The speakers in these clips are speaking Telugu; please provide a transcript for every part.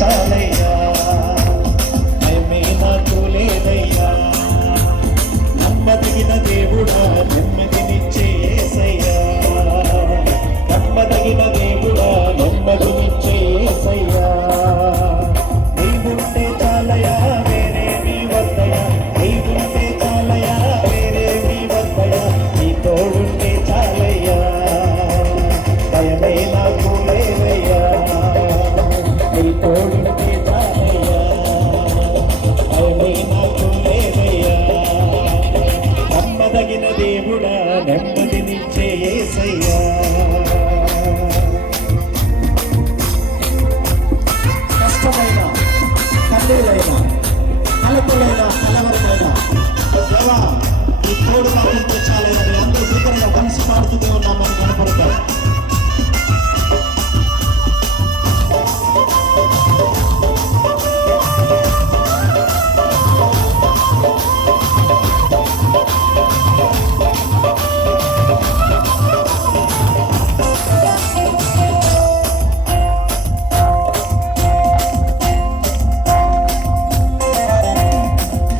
చాలయ్యా, భయమే నాకు లేదయ్యా. నమ్మదగిన దేవుడా, నెమ్మదినిచ్చే యేసయ్యా, నమ్మదగిన దేవుడా, నెమ్మదినిచ్చే యేసయ్యా. నీవుంటే చాలయ్యా, వేరేమీ వద్దయ్యా, నీవుంటే చాలయ్యా, వేరేమీ వద్దయ్యా. నీ తోడుంటే చాలయ్యా, భయమే నాకు లేదయ్యా. నీ తోడుంటే చాలయ్యా, భయమే నాకు లేదయ్యా. నమ్మదగిన దేవుడా, నెమ్మదినిచ్చే యేసయ్యా. కష్టమైన, కన్నీరైన, కలతలైన, కలవరమైన దేవా, నీ తోడుగా ఉంటే చాలయ్యా. అందరూ బిగ్గరగా కలిసి పాడుతూనే ఉన్నామని కనపడతారు.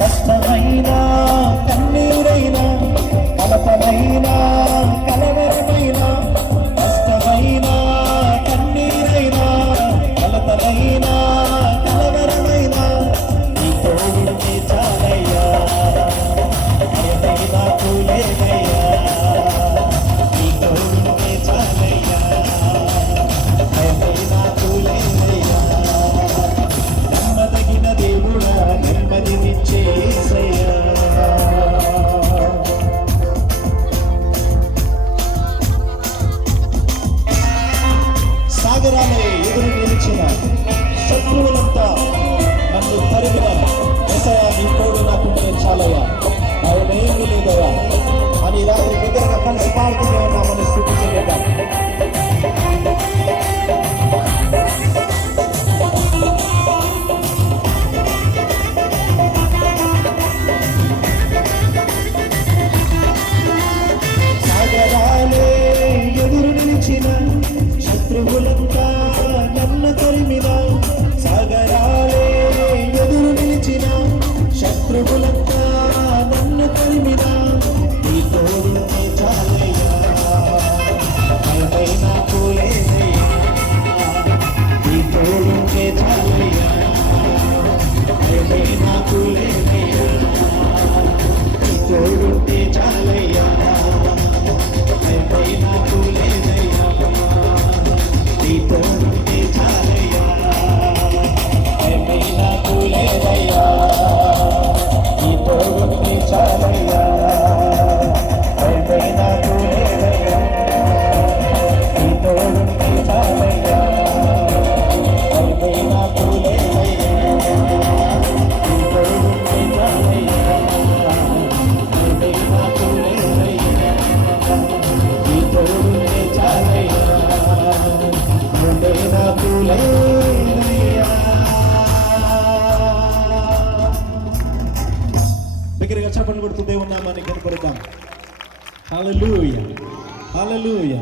కష్టమైనా, కన్నీరైనా, కలతలైనా, కలవరమైనా, కష్టమైనా, కన్నీరైనా, కలతలైనా, కలవరమైనా, నీ తోడుంటే చాలయ్యా, భయమే నాకు లేదయ్యా. నీ తోడుంటే చాలయ్యా, భయమే నాకు లేదయ్యా. నమ్మదగిన దేవుడా, నెమ్మదినిచ్చే యేసయ్యా. సాగరాలే ఎదురు నిలిచిన శత్రువులంతా నన్ను తరిమిన యేసయ్యా, నీ తోడు నాకుంటే చాలయ్యా, భయమేమీ లేదయ్యా అని రాత్రి బిగ్గరగా కలిసి పాడుతూనే ఉన్నామని స్తుతి చెల్లిద్దాం. సాగరాలే ఎదురు నిలిచిన శత్రువులంతా నన్ను తరిమిన, సాగరాలే ఎదురు నిలిచిన శత్రువులంతా నన్ను తరిమిన, నీ తోడుంటే చాలయ్యా, భయమే నాకు లేదయ్యా. నీ తోడుంటే చాలయ్యా, భయమే నాకు లేదయ్యా. నీ తోడుంటే చాలయ్యా, భయమే నాకు లేదయ్యా. నీ తోడుంటే చాలయ్యా, భయమే నాకు లేదయ్యా. నీ తోడుంటే చాలయ్యా, భయమే నాకు లేదయ్యా. నీ తోడుంటే చాలయ్యా, భయమే నాకు లేదయ్యా. నీ తోడుంటే చాలయ్యా, భయమే నాకు లేదయ్యా. నీ తోడుంటే చాలయ్యా, భయమే నాకు లేదయ్యా. బిగ్గరగా చప్పట్లు కొడుతూ దేవుని నామాన్ని కనపడతాం. హల్లెలూయా, హల్లెలూయా.